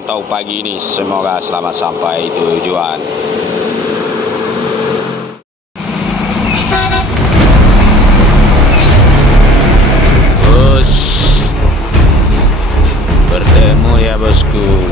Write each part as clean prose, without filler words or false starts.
rantau pagi ini. Semoga selamat sampai tujuan. Bos, bertemu ya bosku.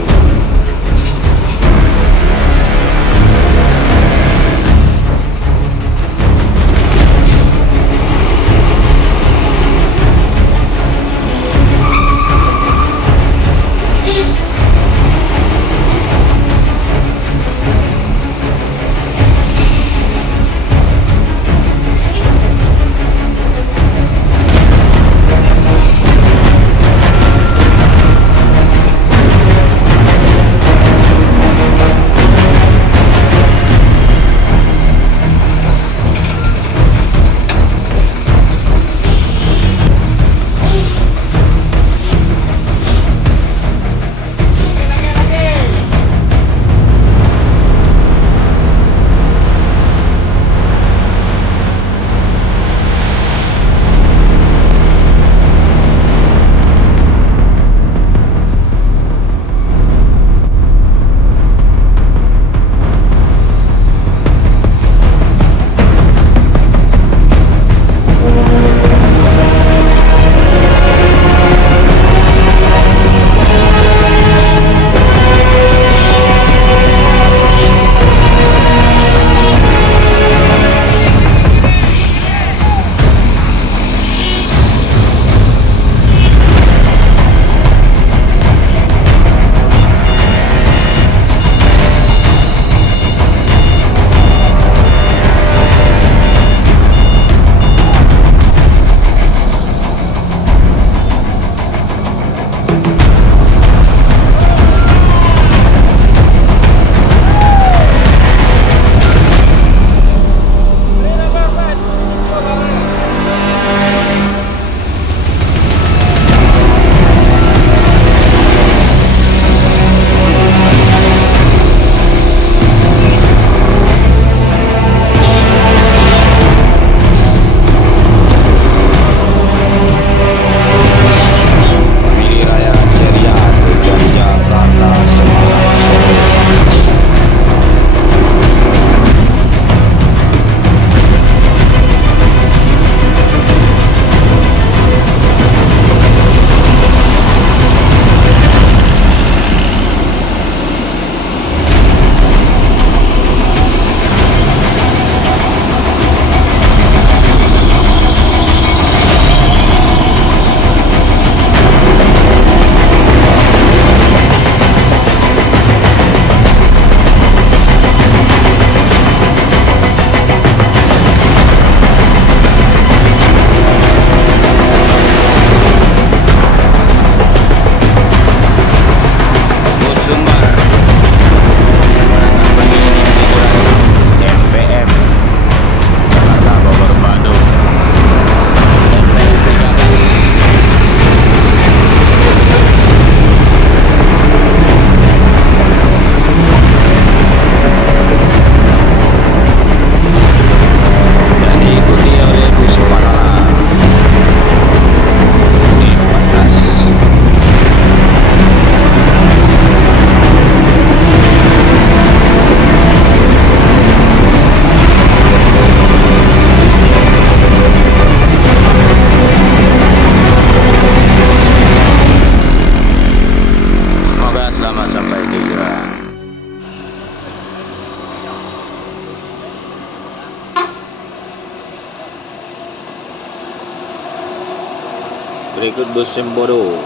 Berikut bus Sembodo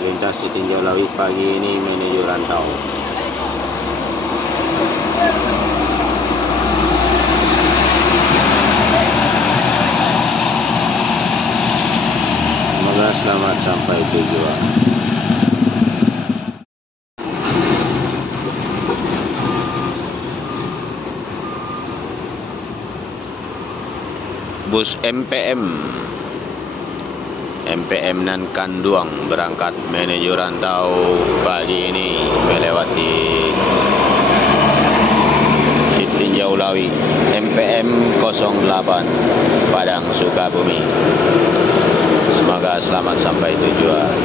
melintasi tinjau Lawi pagi ini menuju rantau. Semoga selamat sampai tujuan. Bus MPM nan Kanduang berangkat menuju rantau pagi ini melewati Sitinjau Lawi MPM 08 Padang Sukabumi. Semoga selamat sampai tujuan.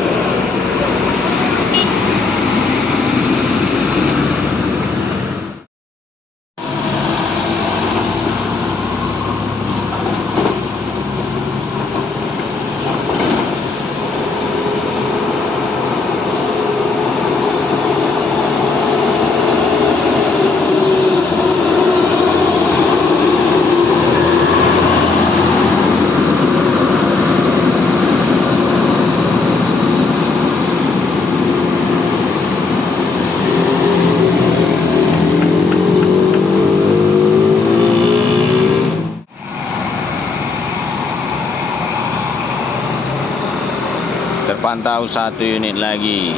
terpantau satu unit lagi.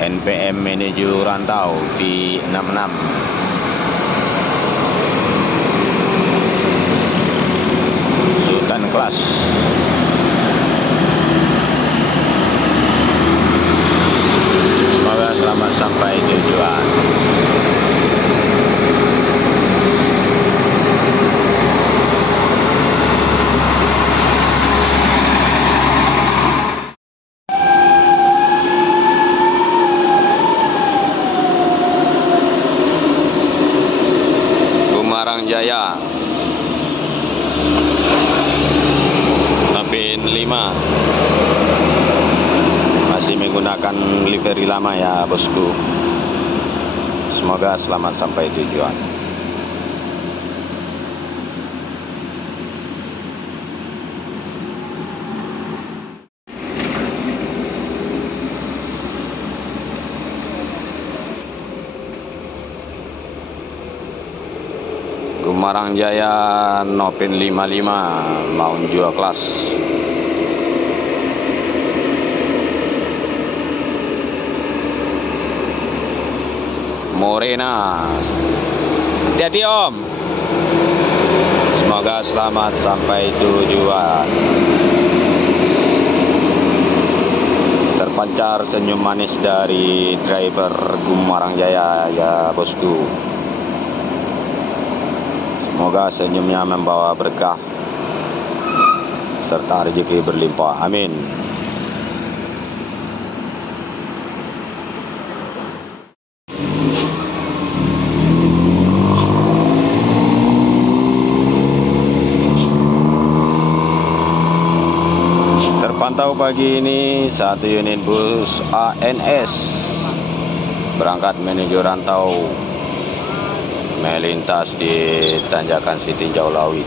NPM menuju rantau V66. Sultan kelas. Semoga selamat sampai tujuan. Gumarang Jaya Napin 5 masih menggunakan livery lama ya bosku. Semoga selamat sampai tujuan. Gumarang Jaya Nopin 55 mau jual kelas. Morena, hati-hati om. Semoga selamat sampai tujuan. Terpancar senyum manis dari driver Gumarang Jaya ya bosku. Semoga senyumnya membawa berkah serta rezeki berlimpah. Amin. Terpantau pagi ini satu unit bus ANS berangkat menuju rantau, melintas di tanjakan Sitinjau Lawi.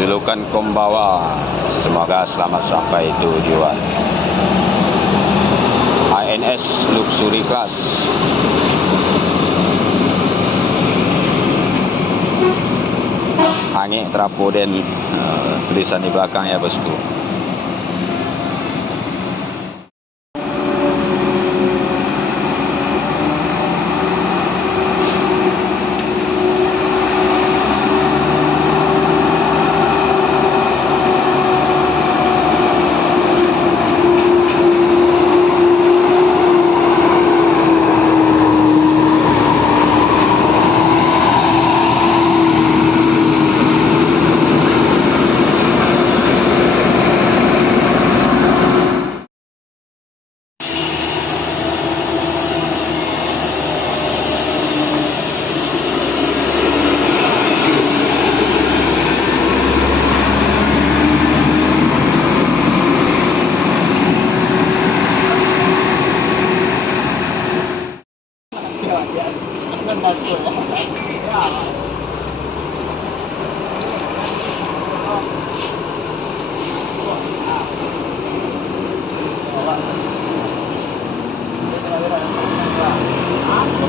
Julukan Kombawa, semoga selamat sampai tujuan. ANS Luxury Class. Angin Trapoden, tulisan di belakang ya bosku.